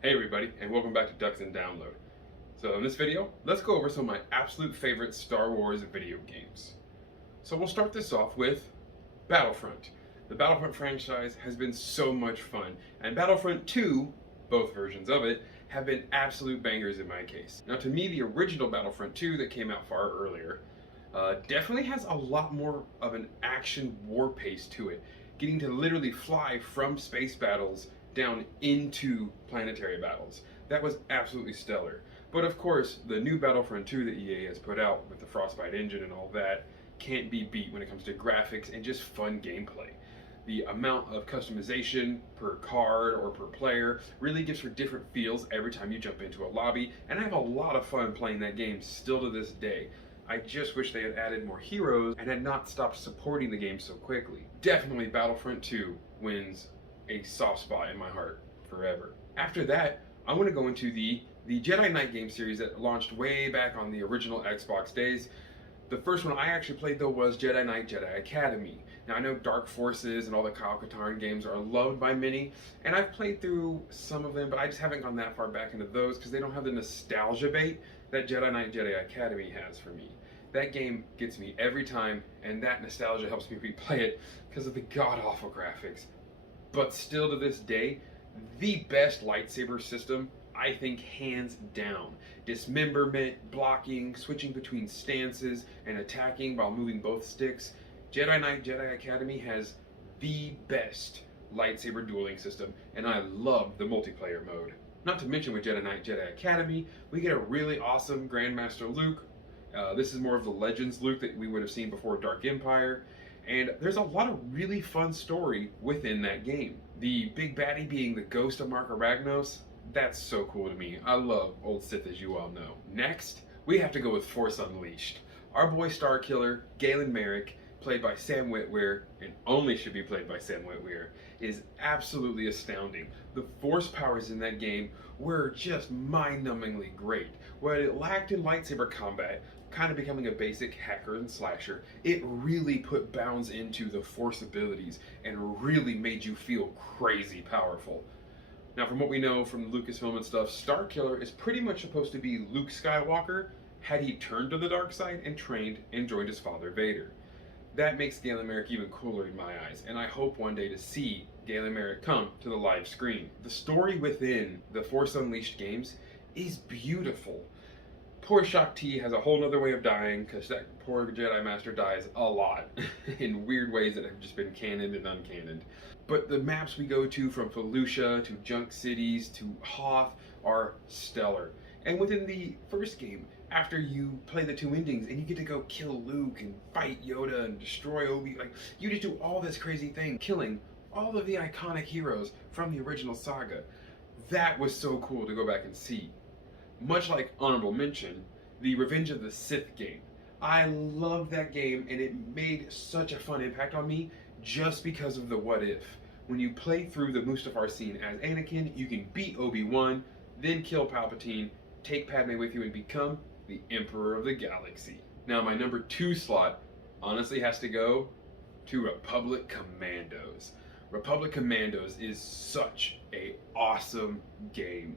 Hey everybody, and welcome back to Ducks and Download. So in this video, let's go over some of my absolute favorite Star Wars video games. So we'll start this off with Battlefront. The Battlefront franchise has been so much fun, and Battlefront 2, both versions of it, have been absolute bangers in my case. Now to me, the original Battlefront 2 that came out far earlier definitely has a lot more of an action war pace to it, getting to literally fly from space battles down into planetary battles. That was absolutely stellar. But of course, the new Battlefront 2 that EA has put out with the Frostbite engine and all that can't be beat when it comes to graphics and just fun gameplay. The amount of customization per card or per player really gives for different feels every time you jump into a lobby, and I have a lot of fun playing that game still to this day. I just wish they had added more heroes and had not stopped supporting the game so quickly. Definitely Battlefront 2 wins a soft spot in my heart forever. After that, I want to go into the Jedi Knight game series that launched way back on the original Xbox days. The first one I actually played though was Jedi Knight Jedi Academy. Now I know Dark Forces and all the Kyle Katarn games are loved by many, and I've played through some of them, but I just haven't gone that far back into those because they don't have the nostalgia bait that Jedi Knight Jedi Academy has for me. That game gets me every time, and that nostalgia helps me replay it because of the god-awful graphics. But still to this day, the best lightsaber system, I think hands down. Dismemberment, blocking, switching between stances, and attacking while moving both sticks. Jedi Knight Jedi Academy has the best lightsaber dueling system, and I love the multiplayer mode. Not to mention with Jedi Knight Jedi Academy, we get a really awesome Grandmaster Luke. This is more of the Legends Luke that we would have seen before Dark Empire. And there's a lot of really fun story within that game. The big baddie being the ghost of Marka Ragnos, that's so cool to me. I love old Sith, as you all know. Next, we have to go with Force Unleashed. Our boy Starkiller, Galen Merrick, played by Sam Witwer, and only should be played by Sam Witwer, is absolutely astounding. The force powers in that game were just mind-numbingly great. What it lacked in lightsaber combat, kind of becoming a basic hacker and slasher, it really put bounds into the force abilities and really made you feel crazy powerful. Now from what we know from Lucasfilm and stuff, Starkiller is pretty much supposed to be Luke Skywalker had he turned to the dark side and trained and joined his father Vader. That makes Galen Merrick even cooler in my eyes, and I hope one day to see Galen Merrick come to the live screen. The story within the Force Unleashed games is beautiful. Poor Shaak Ti has a whole nother way of dying, because that poor Jedi Master dies a lot in weird ways that have just been canoned and uncannoned. But the maps we go to, from Felucia to Junk Cities to Hoth, are stellar. And within the first game, after you play the two endings and you get to go kill Luke and fight Yoda and destroy Obi, like you just do all this crazy thing, killing all of the iconic heroes from the original saga. That was so cool to go back and see. Much like honorable mention, the Revenge of the Sith game. I love that game, and it made such a fun impact on me just because of the what if. When you play through the Mustafar scene as Anakin, you can beat Obi-Wan, then kill Palpatine, take Padme with you, and become the Emperor of the Galaxy. Now my number 2 slot honestly has to go to Republic Commandos. Republic Commandos is such an awesome game.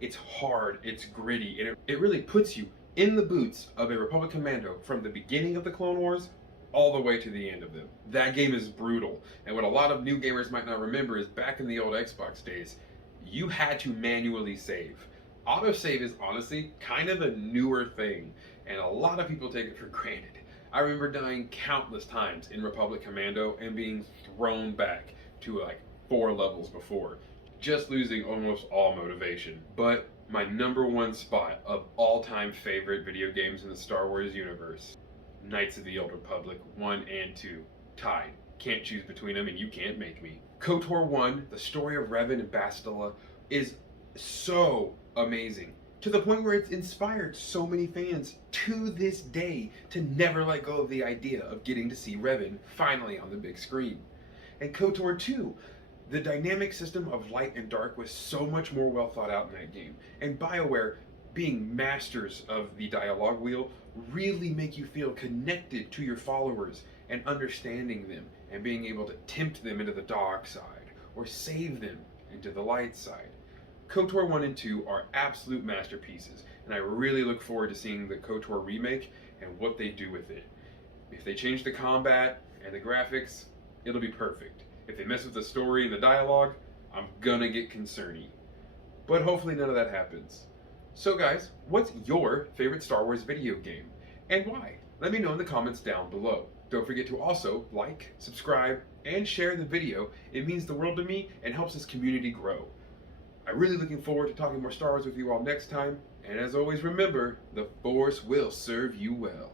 It's hard, it's gritty, and it really puts you in the boots of a Republic Commando from the beginning of the Clone Wars all the way to the end of them. That game is brutal, and what a lot of new gamers might not remember is back in the old Xbox days, you had to manually save. Autosave is honestly kind of a newer thing, and a lot of people take it for granted. I remember dying countless times in Republic Commando and being thrown back to like 4 levels before, just losing almost all motivation. But my number 1 spot of all-time favorite video games in the Star Wars universe, Knights of the Old Republic 1 and 2, tied. Can't choose between them, and you can't make me. KOTOR 1, the story of Revan and Bastila, is so amazing, to the point where it's inspired so many fans to this day to never let go of the idea of getting to see Revan finally on the big screen. And KOTOR 2, the dynamic system of light and dark was so much more well thought out in that game, and BioWare, being masters of the dialogue wheel, really make you feel connected to your followers and understanding them and being able to tempt them into the dark side or save them into the light side. KOTOR 1 and 2 are absolute masterpieces, and I really look forward to seeing the KOTOR remake and what they do with it. If they change the combat and the graphics, it'll be perfect. If they mess with the story and the dialogue, I'm gonna get concerny. But hopefully none of that happens. So guys, what's your favorite Star Wars video game? And why? Let me know in the comments down below. Don't forget to also like, subscribe, and share the video. It means the world to me and helps this community grow. I'm really looking forward to talking more Star Wars with you all next time. And as always, remember, the Force will serve you well.